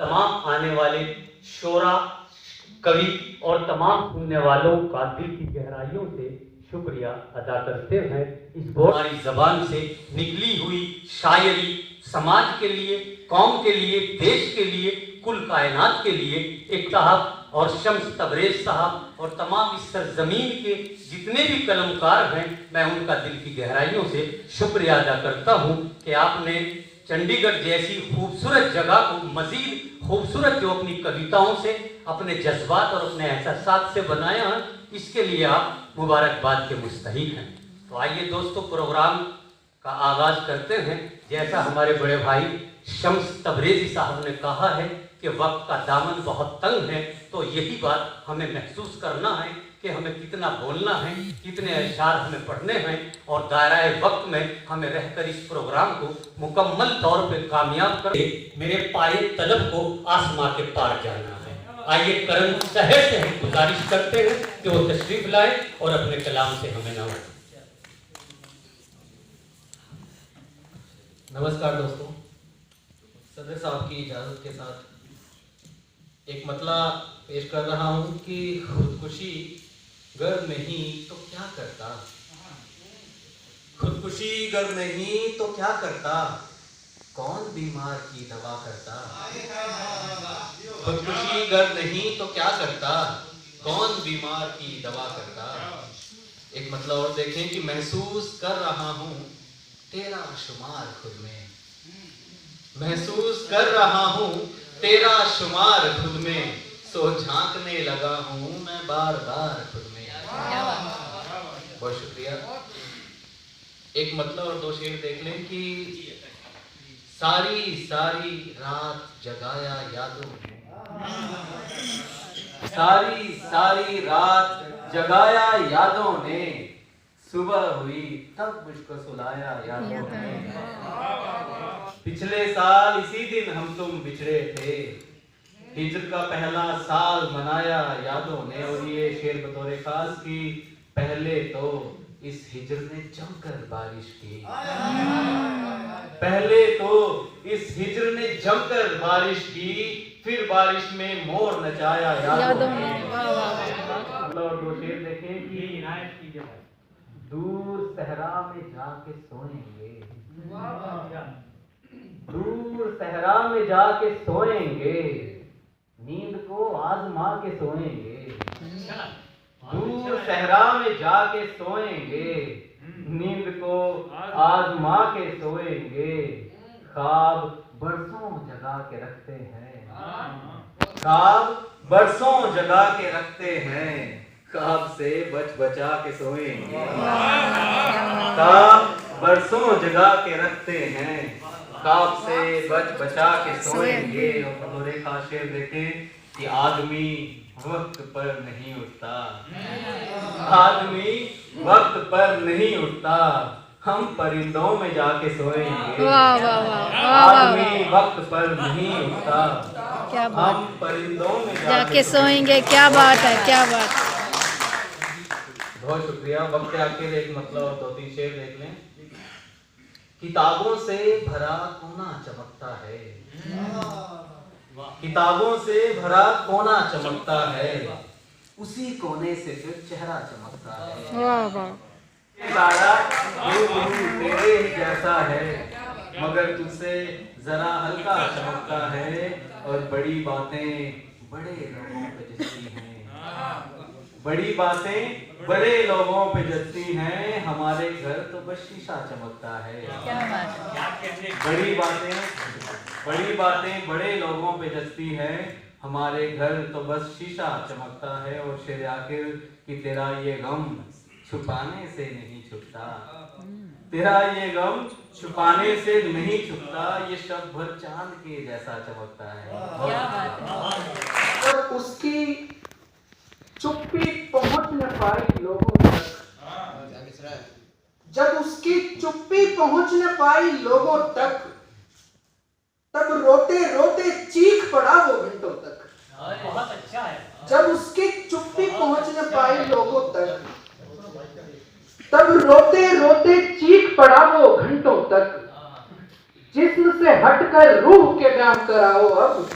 तमाम आने वाले शोरा, कवि और तमाम सुनने वालों का दिल की गहराइयों से शुक्रिया अदा करते हैं। इस हमारी जबान से निकली हुई शायरी समाज के लिए, कौम के लिए, देश के लिए, कुल कायनात के लिए एक साहब और शम्स तबरेज साहब और तमाम इस सरजमीन के जितने भी कलमकार हैं, मैं उनका दिल की गहराइयों से शुक्रिया अदा करता हूं कि आपने चंडीगढ़ जैसी खूबसूरत जगह को मजीद खूबसूरत जो अपनी कविताओं से, अपने जज्बात और अपने एहसासात से बनाया है, इसके लिए आप मुबारकबाद के मुस्तहिक हैं। तो आइए दोस्तों, प्रोग्राम का आगाज करते हैं। जैसा हमारे बड़े भाई शम्स तबरेज़ी साहब ने कहा है कि वक्त का दामन बहुत तंग है, तो यही बात हमें महसूस करना है कि हमें कितना बोलना है, कितने अशआर हमें पढ़ने हैं और दायराए वक्त में हमें रहकर इस प्रोग्राम को मुकम्मल तौर पे कामयाब कर मेरे पाए तलब को आसमां के पार जाना है। आइए करण शहर से हम गुजारिश करते हैं कि वो तशरीफ लाए और अपने कलाम से हमें नवाजें। नमस्कार दोस्तों, सदर साहब की इजाज़त के साथ एक मतला पेश कर रहा हूँ कि खुदकुशी गर नहीं तो क्या करता, खुदकुशी गर नहीं तो क्या करता, कौन बीमार की दवा करता, खुदकुशी गर नहीं तो क्या करता, कौन बीमार की दवा करता। एक मतलब और देखें कि महसूस कर रहा हूँ तेरा शुमार खुद में, महसूस कर रहा हूँ तेरा शुमार खुद में, सो झांकने लगा हूँ मैं बार बार खुद में। बहुत शुक्रिया। एक मतलब और दो शेर देख लें कि सारी सारी रात जगाया यादों ने, सारी सारी रात जगाया यादों ने, सुबह हुई तब मुझको सुलाया यादों ने। पिछले साल इसी दिन हम तुम बिछड़े थे, हिज्र का पहला साल मनाया यादों ने। और ये शेर बतौर खास की पहले तो इस हिज्र ने जमकर बारिश की, पहले तो इस हिज्र ने जमकर बारिश की, फिर बारिश में मोर नचाया यादों ने। और दो शेर देखें कि इनायत कीजिए, दूर सहरा में जाके सोएंगे, दूर सहरा में जाके सोएंगे, नींद को आजमा के सोएंगे, दूर सहरा में जाके सोएंगे, नींद को आजमा के सोएंगे, ख्वाब बरसों जगा के रखते हैं, ख्वाब बरसों जगा के रखते हैं, ख्वाब से बच बचा के सोएंगे, ख्वाब बरसों जगा के रखते हैं, ख्वाब से बच बचा के सोएंगे। और एक खास शेर देखें कि आदमी वक्त पर नहीं उठता, आदमी वक्त पर नहीं उठता, हम परिंदों में जाके सोएंगे। आदमी वक्त पर नहीं उठता, हम परिंदों में जाके सोएंगे। क्या बात है, क्या बात। बहुत शुक्रिया। वक्त आखिर एक मतलब और दो तीन शेर देख लें। किताबों से भरा कोना चमकता है, किताबों से भरा कोना चमकता है, उसी कोने से फिर चेहरा चमकता है। तारा तेरे ही जैसा है, मगर तुझसे जरा हल्का चमकता है, और बड़ी बातें बड़े लोगों पे जचती हैं, बड़ी बातें बड़े लोगों पे जचती हैं, हमारे घर तो बस शीशा चमकता है। क्या बात है। बड़ी बातें बड़े लोगों पे जचती हैं, हमारे घर तो बस शीशा चमकता है। और शेर आखिर कि तेरा ये गम छुपाने से नहीं छुपता, तेरा ये गम छुपाने से नहीं छुपता, ये शब भर चांद के जैसा चमकता है। क्या बात है। और उसकी चुप्पी पहुंच न पाई लोगों तक, जब उसकी चुप्पी पहुंच न पाई लोगों तक, तब रोते रोते चीख पड़ा वो घंटों तक। बहुत अच्छा है। जब उसकी चुप्पी पहुंच न पाई लोगों तक, तब रोते रोते चीख पड़ा वो घंटों तक। जिस्म से हटकर रूह के नाम कराओ अब,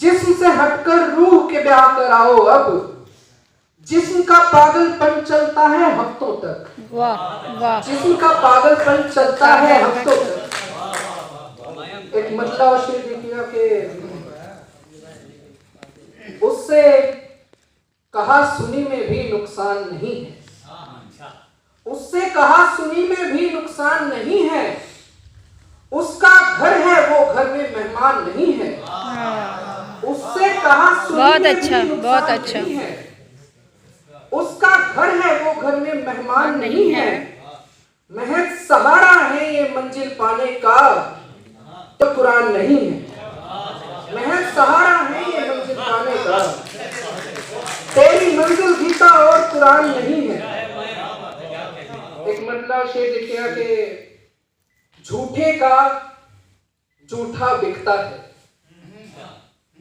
जिस्म से हटकर रूह के ब्याह कराओ अब, जिस्म का पागलपन चलता है हफ्तों तक, वाह वाह जिस्म का पागलपन चलता है हफ्तों तक। एक मतलब शेर देखिएगा कि उससे कहा सुनी में भी नुकसान नहीं है, उससे कहा सुनी में भी नुकसान नहीं है, उसका घर है वो घर में मेहमान नहीं है, उससे कहा सुनी बहुत में अच्छा, भी नुकसान बहुत अच्छा। नहीं है, उसका घर है वो घर में मेहमान नहीं है, महज सहारा है ये मंजिल पाने का, तो कुरान नहीं है, महज सहारा है ये मंजिल पाने का, तेरी मंजिल गीता और कुरान नहीं है। एक मतलब शेर देखिएगा कि झूठे का झूठा बिकता है,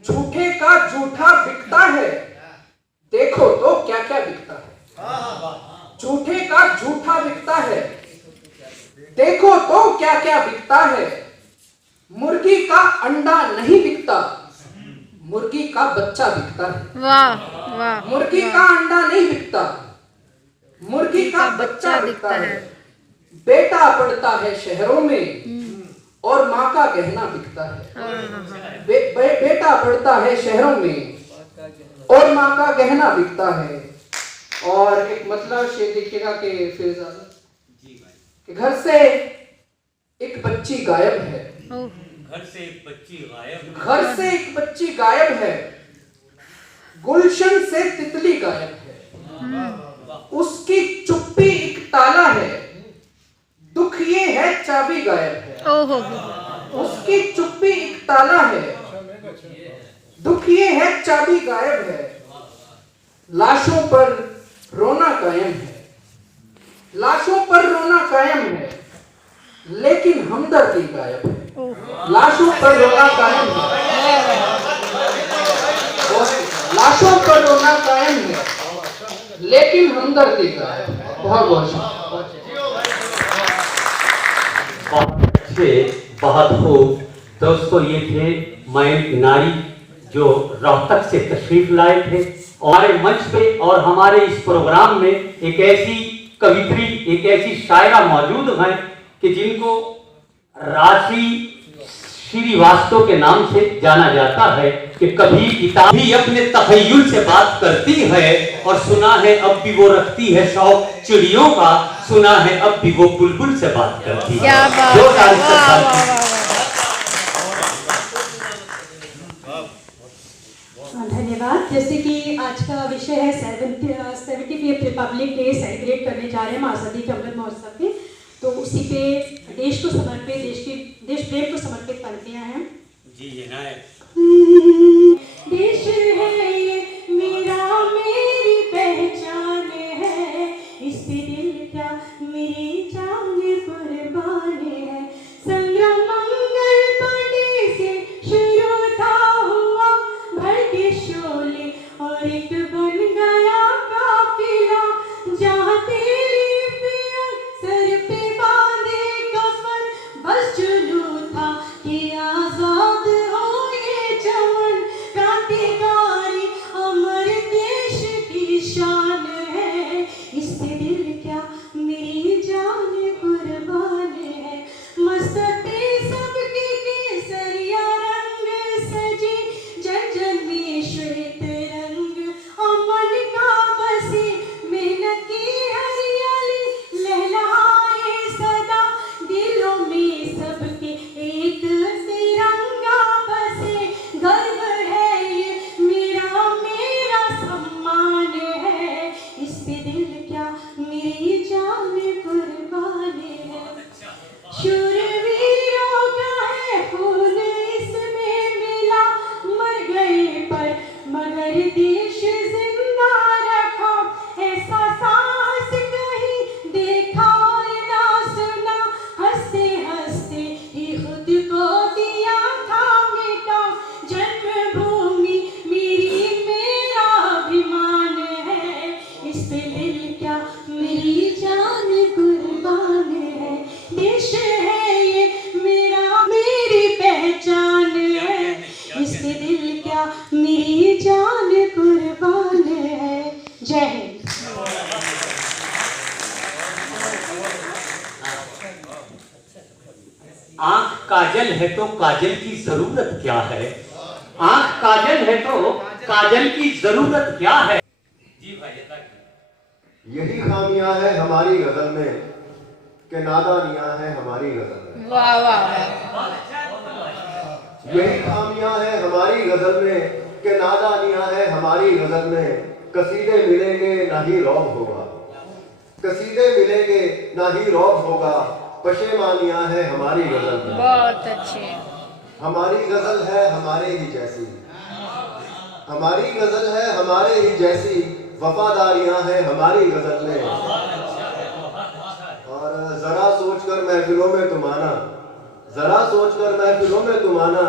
झूठे का झूठा बिकता है, देखो तो क्या क्या बिकता है, झूठे का झूठा बिकता है, देखो तो क्या क्या बिकता है, मुर्गी का अंडा नहीं बिकता, मुर्गी का बच्चा बिकता है। वाह वाह मुर्गी का अंडा नहीं बिकता, मुर्गी का बच्चा बिकता है। बेटा पढ़ता है शहरों में और माँ का गहना बिकता है। बेटा पढ़ता है शहरों में और माँ का गहना बिकता है। और एक मतलब शेर देखिएगा कि फिर कि घर से एक बच्ची गायब है, घर से एक बच्ची गायब, घर से एक बच्ची गायब है, गुलशन से तितली गायब है, उसकी चुप्पी एक ताला है, दुख ये है चाबी गायब है। ओहो उसकी चुप्पी एक ताला है, दुख ये है चाबी गायब है, लाशों पर रोना कायम है, लाशों पर रोना कायम है, लेकिन हमदर्दी गायब है। लाशों पर रोना कायम है, लाशों पर रोना कायम है, लेकिन हमदर्दी गायब है। बहुत बहुत अच्छे, बहुत खूब। दोस्तों, ये थे मयंक नारी जो रोहतक से तशरीफ लाए थे हमारे मंच पे, और हमारे इस प्रोग्राम में एक ऐसी कवित्री, एक ऐसी शायरा मौजूद हैं कि जिनको राशि श्रीवास्तव के नाम से जाना जाता है कि कभी किताब भी अपने तखय्युल से बात करती है, और सुना है अब भी वो रखती है शौक चिड़ियों का, सुना है अब भी वो बुलबुल से बात करती है। क्या बात है, वाह वाह वाह धन्यवाद। जैसे कि आज का विषय है 75th रिपब्लिक डे सेलिब्रेट करने जा रहे हैं हम आज़ादी के अमृत महोत्सव पे, तो उसी पे देश को समर्पित, देश प्रेम को समर्पित पंक्तियां हैं। जी इनायत। देश है ये मेरा, मेरी पहचान है, इस पे दिल क्या मेरी जान कुर्बान है, संग्राम मंगल पांडे से शुरू था हुआ, भर के शोले और एक बन गया काफिला, जहाँ तेरी पिया सर पे बांधे कफन, बस जुनू था कि आजाद हो ये चमन, क्रांतिकारी अमर देश की शान है, इस पे दिल क्या मेरी जान कुर्बान है, मस्तक पे सबके केसरिया रंग सजी, जन जन में श्वेत रंग अमन का बसे, मेहनत की हरियाली लहलहाए सदा, दिलों में सबके एक तिरंगा बसे, गर्व है ये मेरा, मेरा सम्मान है, इस पे दिल क्या मेरी जान कुर्बान है, शूरवीरों का है खून इसमें मिला, मर गए पर मगर देश जिंदा रखा, ऐसा साहस कहीं देखा और ना सुना, हंसते हंसते ही खुद को दिया था मिटा, जन्मभूमि मेरी मेरा अभिमान है, इस पे दिल क्या मेरी जान कुर्बान है, देश है आंख काजल है तो काजल की जरूरत क्या है? आंख काजल है तो काजल की जरूरत क्या है? जी भाई, यही खामियां है हमारी गजल में कि नादानियां है हमारी गजल में। वाह वाह वाह। यही खामियां है हमारी गजल में कि नादानियां है हमारी गजल में। कसीदे मिलेंगे ना ही रौब होगा, कसीदे मिलेंगे ना ही रौब होगा। पशेमानियां है हमारी गजल में। बहुत अच्छे। हमारी गजल है हमारे ही जैसी, हमारी गजल है हमारे ही जैसी। वफादारियां हैं हमारी गजल में। और जरा सोचकर महफिलों में तुम आना, जरा सोचकर महफिलों में तुम आना।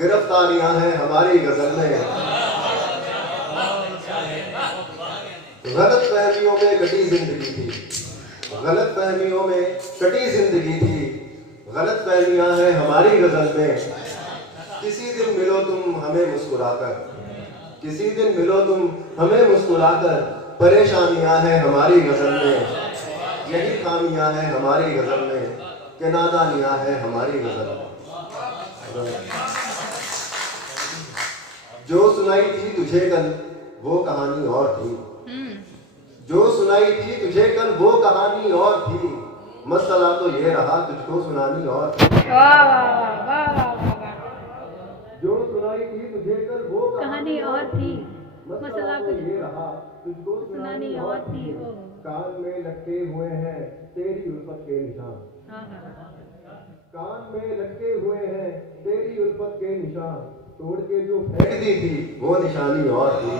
गिरफ्तारियां हैं हमारी गजल में। गलत फहमियों में कटी जिंदगी थी, गलत फहमियों में कटी जिंदगी थी। गलत फहमियां हैं हमारी गजल में। किसी दिन मिलो तुम हमें मुस्कुराकर, किसी दिन मिलो तुम हमें मुस्कुराकर। परेशानियां हैं हमारी गजल में। यही खामियां हैं हमारी गजल में कि नादानियां हैं हमारी गजल में। जो सुनाई थी तुझे कल वो कहानी और थी, जो सुनाई थी तुझे कल वो कहानी और थी। मसला तो ये रहा तुझको सुनानी और थी। वाह वाह वाह वाह वाह वाह। जो सुनाई थी तुझे कल वो कहानी और थी, मसला तो ये रहा तुझको सुनानी और थी। कान में लटके हुए हैं तेरी उल्फत के निशान, कान में लटके हुए हैं तेरी उल्फत के निशान। तोड़ के जो फेंक दी थी वो निशानी और थी।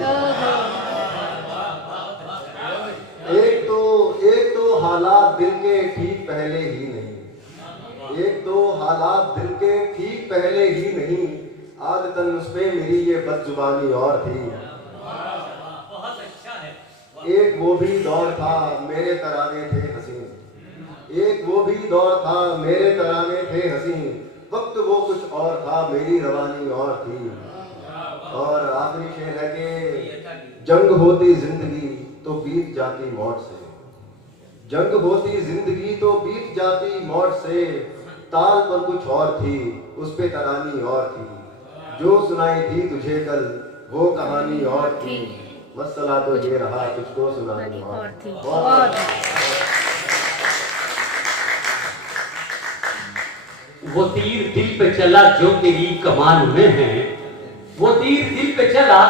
एक तो हालात दिल के ठीक पहले ही नहीं, एक तो हालात दिल के ठीक पहले ही नहीं। आदतन उस पे मेरी ये बदजुबानी और थी। एक वो भी दौर था मेरे तराने थे हसीन, एक वो भी दौर था मेरे तराने थे हसीन। वक्त वो कुछ और था मेरी रवानी और थी। और आखिरी शेर है कि जंग होती जिंदगी तो बीत जाती मौत से, जंग होती जिंदगी तो बीत जाती मौत से। ताल पर कुछ और थी उस पे तरानी और थी। जो सुनाई थी तुझे कल वो कहानी और थी। मसला तो ये रहा तुझको सुनानी और थी। वो तीर दिल पे चला जो तेरी कमान में है, वो तीर दिल पे चला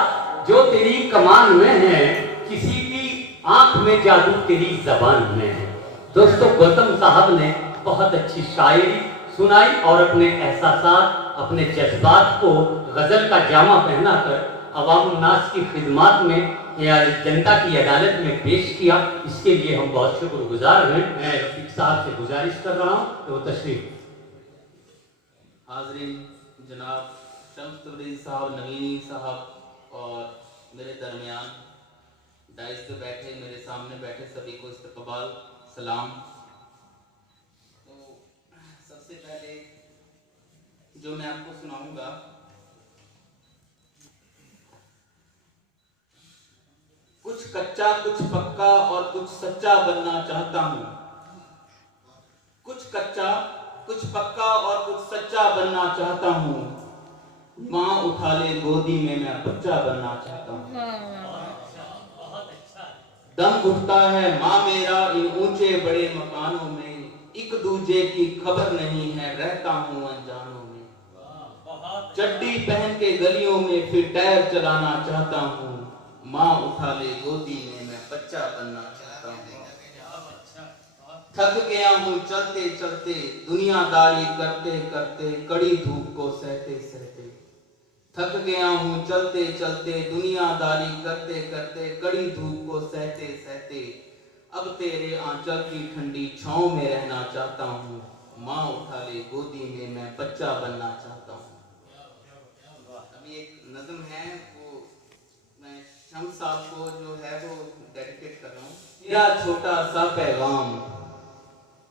जो तेरी कमान में है। किसी की आंख में जादू तेरी जबान में है। दोस्तों, गौतम साहब ने बहुत अच्छी शायरी सुनाई और अपने एहसासात, अपने जज्बात को गजल का जामा पहनाकर अवाम-उन्नास की खिदमत में या जनता की अदालत में पेश किया। इसके लिए हम बहुत शुक्रगुजार हैं। मैं रफीक साहब से गुजारिश कर रहा हूँ कि वो तशरीफ। हाज़रीन, जनाब शम्स तबरेज़ी साहब, नवीनी साहब और मेरे दरमियान डाइस पे बैठे, मेरे सामने बैठे सभी को इस्तकबाल सलाम। तो सबसे पहले जो मैं आपको सुनाऊंगा कुछ कच्चा कुछ पक्का और कुछ सच्चा बनना चाहता हूँ। कुछ कच्चा कुछ पक्का और कुछ सच्चा बनना चाहता हूँ। माँ उठा ले गोदी में मैं बच्चा बनना चाहता हूँ। दम घुटता है माँ मेरा इन ऊंचे बड़े मकानों में। एक दूजे की खबर नहीं है रहता हूँ अनजानों में। चड्डी पहन के गलियों में फिर टायर चलाना चाहता हूँ। माँ उठा ले गोदी में मैं बच्चा बनना चाहता हूँ। थक गया हूँ चलते चलते दुनियादारी करते करते कड़ी धूप को सहते सहते। थक गया हूँ चलते चलते दुनियादारी करते करते कड़ी धूप को सहते सहते। अब तेरे आंचल की ठंडी छांव में रहना चाहता हूँ। माँ उठा ले गोदी में मैं बच्चा बनना चाहता हूँ। अभी एक नज़्म है वो मैं शम्स साहब को जो है वो डेडिकेट कर रहा हूँ। मेरा छोटा सा पैगाम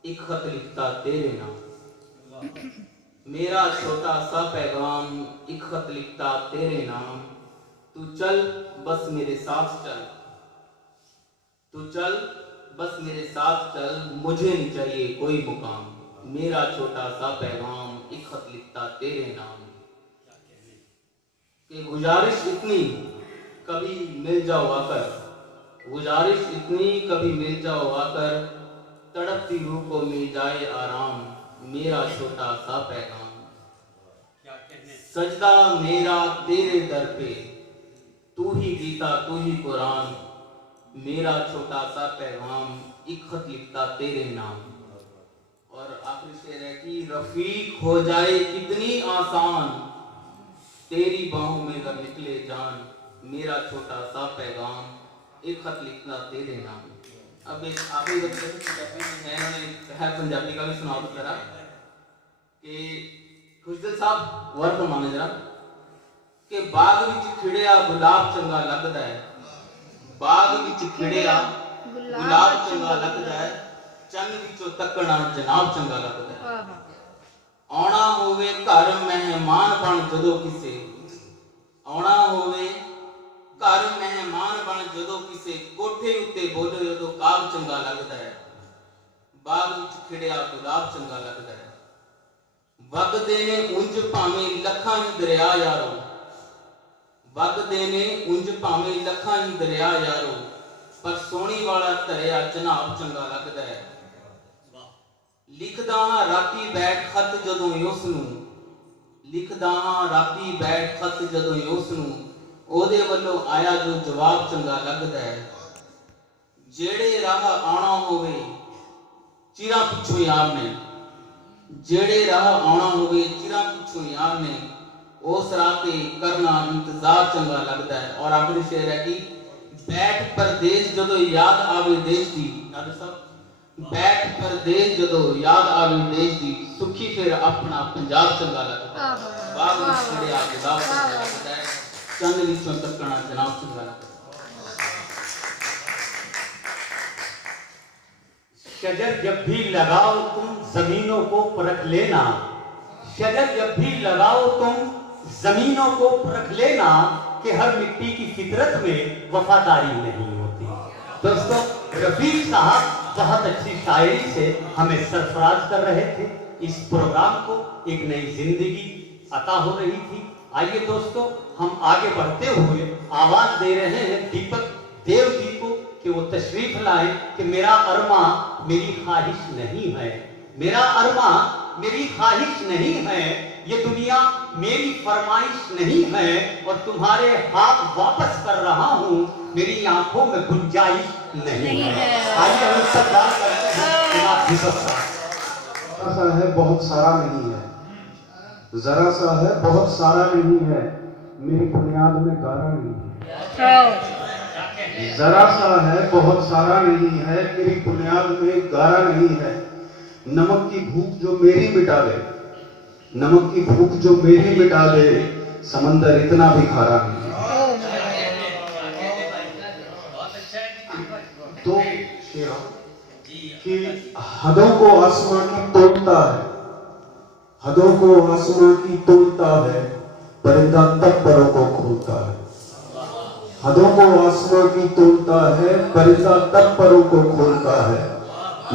एक खत लिखता तेरे नाम। मेरा छोटा सा पैगाम एक खत लिखता तेरे नाम। तू चल बस मेरे साथ चल, तू चल बस मेरे साथ चल। मुझे नहीं चाहिए कोई मुकाम। मेरा छोटा सा पैगाम, एक खत लिखता तेरे नाम। कि गुजारिश इतनी कभी मिल जाओ आकर, गुजारिश इतनी कभी मिल जाओ आकर, तड़पती रूह को मिल जाए आराम, मेरा छोटा सा पैगाम। सजदा मेरा तेरे दर पे, तू ही गीता तू ही कुरान, मेरा छोटा सा पैगाम, एक खत लिखता तेरे नाम। और आखिरी शेर है कि रफीक हो जाए कितनी आसान, तेरी बाहों में अगर निकले जान, मेरा छोटा सा पैगाम, एक खत लिखना तेरे नाम। अब एक आखिरी बच्चे है पंजाबी का भी सुनाओ तो जरा कि खुशदिल साहब वर्ड फरमाने जरा कि बाग विच खिड़िया गुलाब चंगा लगदा है, बाग विच खिड़िया गुलाब चंगा लगदा है, चंन विचों तकना जनाब चंगा लगदा है। आउणा होवे घर मेहमान बन जदों किसे, आउणा होवे घर मेहमान बन जदों किसे, कोठे उत्ते बोले जदों काग चंगा लगदा है, बाग विच खिड़िया गुलाब चंगा लगदा है। वगदे ने उंज भावें लखां ही दरिया यारो, वगदे ने उंज भावें लखां ही दरिया यारो, पर सोनी वाला धरिया जनाब चंगा लगदा है। लिखदा हां राती बैठ खत जदों उस नूं, लिखदा हां राती बैठ खत जदों उस नूं, ओदे वल्लों आया जो जवाब चंगा लगदा है। जेड़े राह आना होवे चिरां पिछों यार ने, जेड़े राह आना होवे चिरां पिछों यार ने, उस राह ते करना इंतजार चंगा लगदा है। और आखिरी शेर है कि बैठ परदेश जदों याद आवे देश दी, नादर साहब बैठ परदेश जदों याद आवे देश दी, सुखी फिर अपना पंजाब चंगा लगदा है। बाग विच खिड़िया गुलाब चंगा लगदा है, चंन विचों तकना जनाब चंगा लगदा है। शजर जब भी लगाओ तुम जमीनों को परख लेना, शजर जब भी लगाओ तुम जमीनों को परख लेना, कि हर मिट्टी की फितरत में वफादारी नहीं होती। दोस्तों, रफीक साहब बहुत अच्छी शायरी से हमें सरफराज कर रहे थे। इस प्रोग्राम को एक नई जिंदगी अता हो रही थी। आइए दोस्तों, हम आगे बढ़ते हुए आवाज दे रहे हैं दीपक देव जी को कि वो तशरीफ लाएं कि मेरा अरमा मेरी ख्वाहिश नहीं है, मेरा अरमा मेरी ख्वाहिश नहीं है, ये दुनिया मेरी फरमाइश नहीं है, और तुम्हारे हाथ वापस कर रहा हूँ, मेरी आंखों में गुंजाइश नहीं है। आइए हम इस्तकबाल करते हैं जनाब दीपक साहब। जरा सा है बहुत सारा नहीं है, जरा सा है बहुत सारा नहीं है, मेरी बुनियाद में गारा नहीं है। जरा सा है बहुत सारा नहीं है, मेरी बुनियाद में गारा नहीं है। नमक की भूख जो मेरी मिटा दे, नमक की भूख जो मेरी मिटा दे, समंदर इतना भी खारा नहीं है। तो कि हदों को आसमान की तोड़ता है, हदों को आसमान की तोड़ता है, परिंदा तब परों को खोलता है। हदों को आसमान की तोड़ता है, परिंदा तब परों को खोलता है।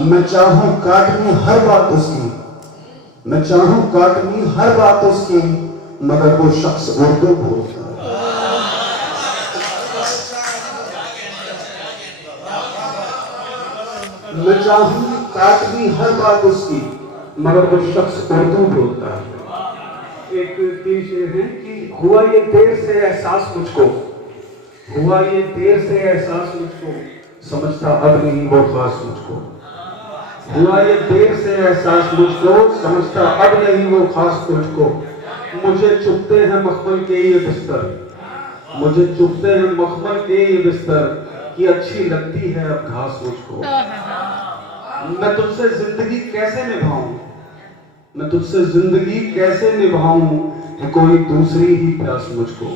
मैं चाहूं काटनी हर बात उसकी, मैं चाहूं काटनी हर बात उसकी, मगर वो शख्स उर्दू बोलता है। मैं चाहूं काटनी हर बात उसकी, मगर वो शख्स उर्दू बोलता है। एक 3 शेर है कि हुआ ये देर से एहसास मुझको, हुआ ये देर से एहसास मुझको, समझता अब नहीं वो खास मुझको। हुआ ये देर से एहसास मुझको, समझता अब नहीं वो खास मुझको। मुझे चुभते हैं मखमल के ये बिस्तर, मुझे चुभते हैं मखमल के ये बिस्तर, कि अच्छी लगती है अब घास मुझको। मैं तुझसे जिंदगी कैसे निभाऊं, मैं तुझसे जिंदगी कैसे निभाऊं, है कोई दूसरी ही प्यास मुझको।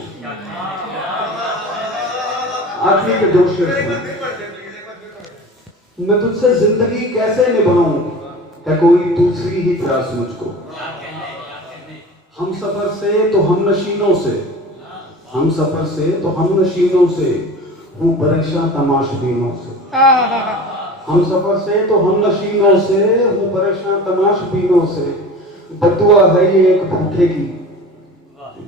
आखिरी के 2 शेर, मैं तुझसे जिंदगी कैसे निभाऊं, है कोई दूसरी ही प्यास मुझको। हम सफर से तो हम नशीनों से, हम सफर से तो हम नशीनों से, हूँ परेशान तमाशबीनों से। हम सफर से तो हम नशीनों से, हूँ परेशान तमाशबीनों से। बद्दुआ है ये एक भूखे की,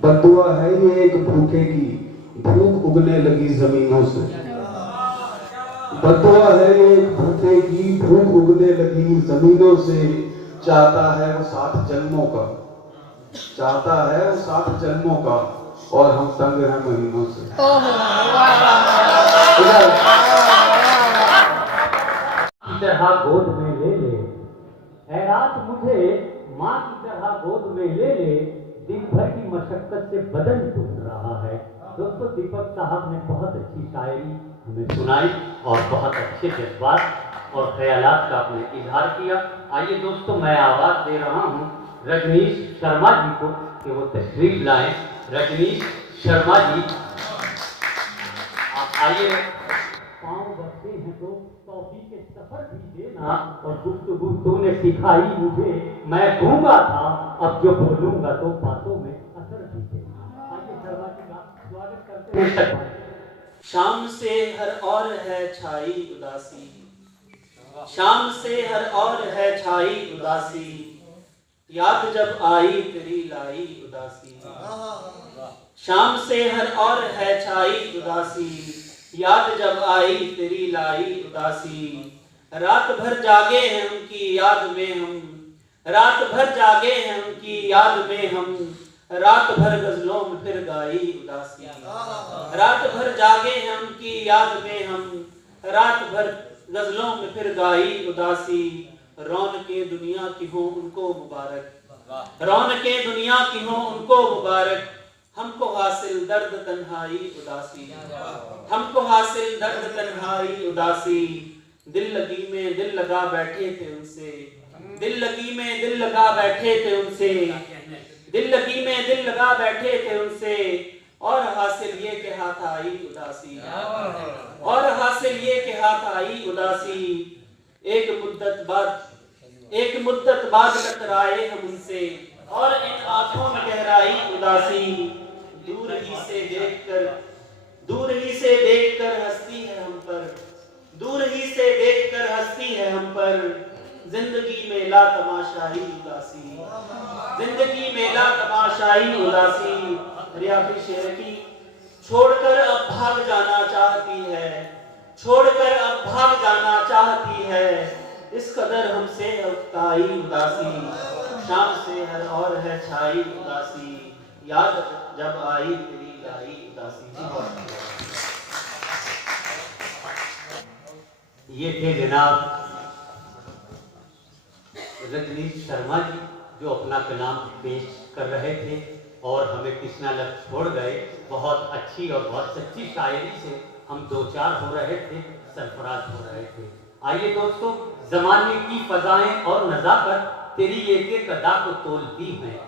बद्दुआ है ये एक भूखे की, भूख उगने लगी जमीनों से। बद्दुआ है ये एक भूखे की, भूख उगने लगी जमीनों से। चाहता है वो 7 जन्मों का, चाहता है वो 7 जन्मों का, और हम तंग हैं महीनों से। तरह गोद में ले ले, ऐ रात मुझे माँ की तरह गोद में ले ले, दिन भर की मशक्कत से बदन टूट रहा है। दोस्तों, दीपक साहब ने बहुत अच्छी शायरी हमें सुनाई और बहुत अच्छे जज्बात और ख्यालात का आपने इजहार किया। आइए दोस्तों, मैं आवाज दे रहा हूँ रजनीश शर्मा जी को कि वो तशरीफ लाएं। रजनीश शर्मा जी, आप आइए। पाँव बचते हैं तो तौफी के सफर भी देना, और गुफ्तगू तूने सिखाई मुझे, मैं गूंगा था अब जो बोलूंगा तो बातों में असर भी देना। आइए शर्मा जी का स्वागत करते हैं। शाम से हर और है छाई उदासी, शाम से हर और है छाई उदासी, याद जब आई तेरी लाई उदासी। शाम से हर और है छाई उदासी, याद जब आई तेरी लाई उदासी। रात भर जागे हैं उनकी याद में हम, रात भर जागे हैं उनकी याद में हम, रात भर गजलों में फिर गाई उदासी। रात भर जागे हैं उनकी याद में हम, रात भर गजलों में फिर गाई उदासी। रौनके दुनिया की हो उनको मुबारक, रौनके दुनिया की हो उनको मुबारक, हमको हासिल दर्द तन्हाई उदासी, हमको हासिल दर्द तन्हाई उदासी। दिल लगी में दिल लगा बैठे थे उनसे, दिल लगी में दिल लगा बैठे थे उनसे, दिल लगी में दिल लगा बैठे थे उनसे, और हासिल ये के हाथ आई उदासी, और हासिल ये के हाथ आई उदासी। एक मुद्दत बाद टकराए हम उनसे, और इन आंखों में गहराई उदासी। दूर ही से देखकर, दूर ही से देखकर हंसती है हम पर, दूर ही से देखकर हंसती है हम पर। जिंदगी में ला तमाशाई उदासी, जिंदगी में ला तमाशाई उदासी। रियाफी शेर की, छोड़कर अब भाग जाना चाहती है, छोड़कर अब भाग जाना चाहती है, इस कदर हमसे उताई उदासी। शाम से हर और है छाई उदासी, याद जब आई तेरी लाई उदासी। ये थे जनाब रजनीश शर्मा जी, जो अपना कलाम पेश कर रहे थे और हमें कृष्णा लग छोड़ गए। बहुत अच्छी और बहुत सच्ची शायरी से हम दो चार हो रहे थे, सरफराज हो रहे थे। आइए दोस्तों, जमाने की फजाएं और नजाकत तेरी एक एक अदा को तोलती हैं,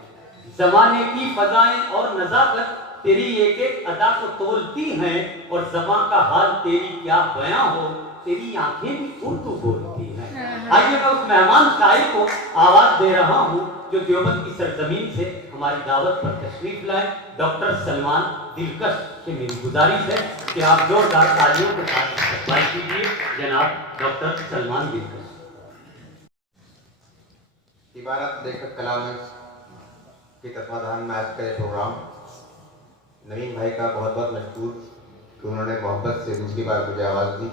जमाने की फजाएं और नजाकत तेरी एक एक अदा को तोलती हैं, और ज़बां का हाल तेरी क्या बयां हो, तेरी आंखें भी उर्दू बोलती हैं। आइए मैं उस मेहमान शायर को आवाज दे रहा हूँ जो देवबंद की सरजमीन से हमारी दावत पर तशरीफ लाए। डॉक्टर सलमान दिलकश से मेरी गुजारिश है कि आप जोरदार तालियों के साथ इस्तकबाल कीजिए जनाब डॉक्टर सलमान दिलकश। इबारत लेखक कलामंच के तत्वाधान में आज का ये प्रोग्राम नवीन भाई का बहुत बहुत मशकूर कि उन्होंने मोहब्बत से दूसरी बार मुझे आवाज़ दी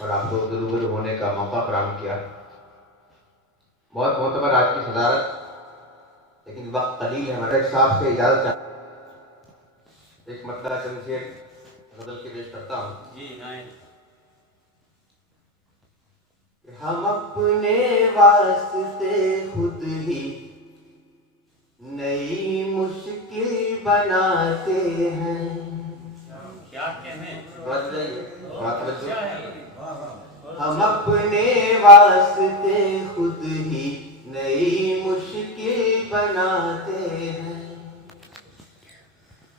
और आप लोग रूबरू होने का मौका फराहम किया। बहुत मोतबर आज की सदारत, लेकिन वक्त कलील है। मदर साहब से इजाज़त चाहता, एक मतलब चंद शेर गजल के पेश करता हूँ। जी आए। हम अपने वास्ते खुद ही नई मुश्किल बनाते हैं। क्या कहें? हम अपने वास्ते खुद ही नई मुश्किल बनाते हैं।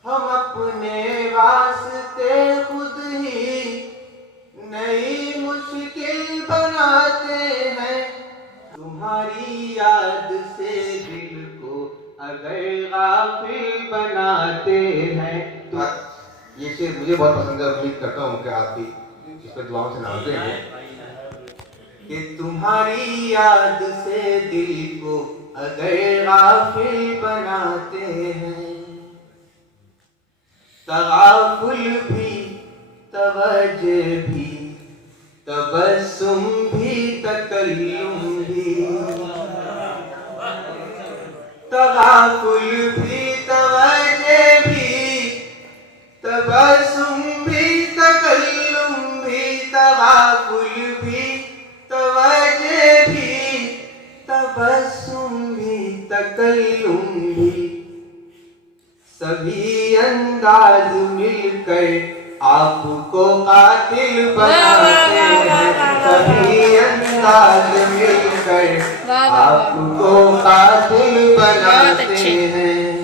हम अपने वास्ते खुद ही नई मुश्किल बनाते हैं। तुम्हारी याद से दिल को अगर गाफिल बनाते हैं। तो ये शेर मुझे बहुत पसंद है, उम्मीद करता हूँ कि आप भी इस पर दुआओं से नवाजे हैं। कि तुम्हारी याद से दिल को अगर गाफिल बनाते हैं, तगाफुल भी, तवज्जो भी, तबस्सुम भी, तकल्लुम भी, तगाफुल भी, तवज्जो भी, तबस्सुम भी, तकल्लुम भी, तगाफुल भी, तवज्जो भी, तबस्सुम भी, तकल्लुम भी, सभी अंदाज मिलकर आपको कातिल बनाते हैं। सभी अंदाज मिलकर आपको कातिल बनाते हैं।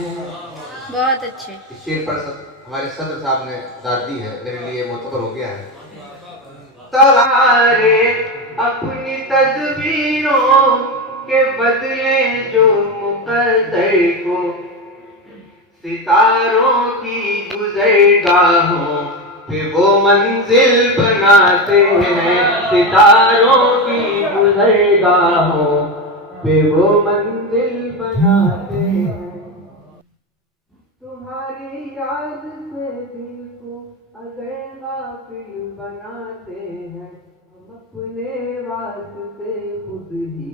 बहुत अच्छे। इस शेर पर हमारे सदर साहब ने दाद दी है, मेरे लिए मोतबर हो गया है। सवारे अपनी तदबीरों के बदले जो मुकद्दर को, सितारों की गुज़रगाहों पे वो मंजिल बनाते हैं। सितारों की गुज़रगाहों पे वो मंजिल बनाते हैं। तुम्हारी याद से दिल को अगर गाफिल बनाते हैं, हम अपने वास्ते खुद ही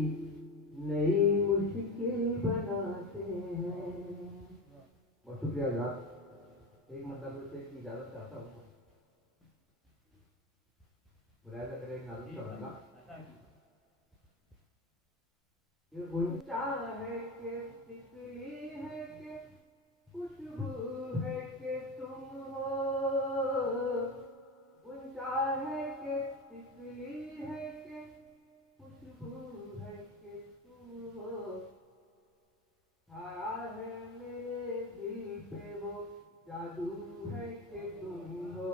नई मुश्किल बनाते हैं। बहुत शुक्रिया जनाब। एक मतलब से की इजाजत चाहता हूँ, मुलायजा करें एक नाजुक सा बंदा। ये गुंजा है कि तितली है कि खुशबू है कि तुम हो, गुंजा है कि तितली है कि खुशबू है कि तुम हो, छाया है मेरे दिल पे वो जादू है कि तुम हो,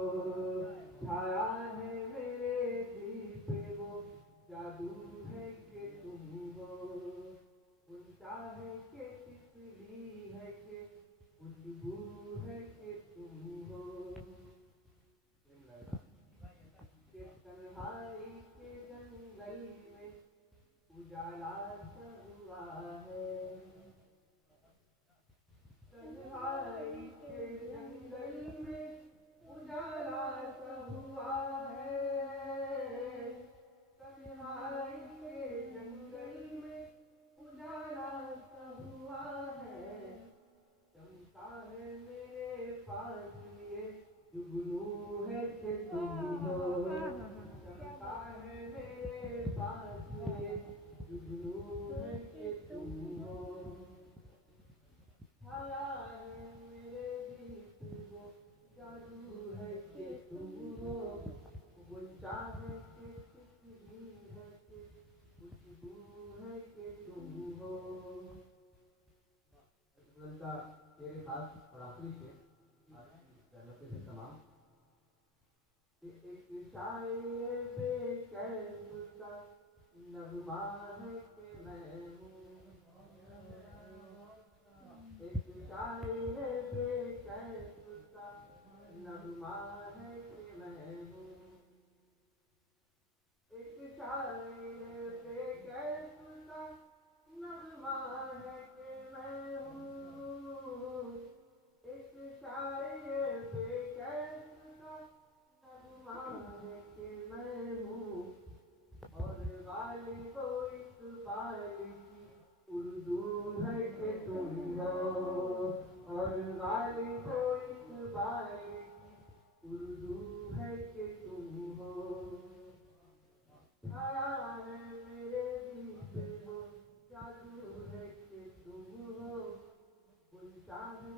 छाया है मेरे दिल पे वो जादू है कि तुम हो, गुंजा है कि तितली है कि खुशबू है कि तुम हो, कि तन्हाई के जंगल में उजाला सा हुआ है, तन्हाई के जंगल में उजाला सा हुआ है, तन्हाई के जंगल में उजाला सा हुआ है, चमका है मेरे पास ये जुगनू है कि तुम हो, चमका है मेरे पास ये जुगनू है कि तुम हो, छाया है मेरे दिल पे वो जादू है कि तुम हो, गुंजा है कि तितली है कि खुशबू है कि तुम हो। का शेर खास और आखिरी शेर रहमत से तमाम। एक शायर बेकैफ का नगमा है कि मैं हूँ, एक शायर बेकैफ का नगमा है कि मैं हूँ, एक शायर बेकैफ का नगमा है कि मैं हूँ, एक शायर बेकैफ का नगमा है कि मैं हूँ, और गालिब इकबाल की उर्दू है कि तुम हो, और गालिब इकबाल की उर्दू है कि तुम हो, छाया है मेरे दिल पे वो जादू है कि तुम हो, गुंजा है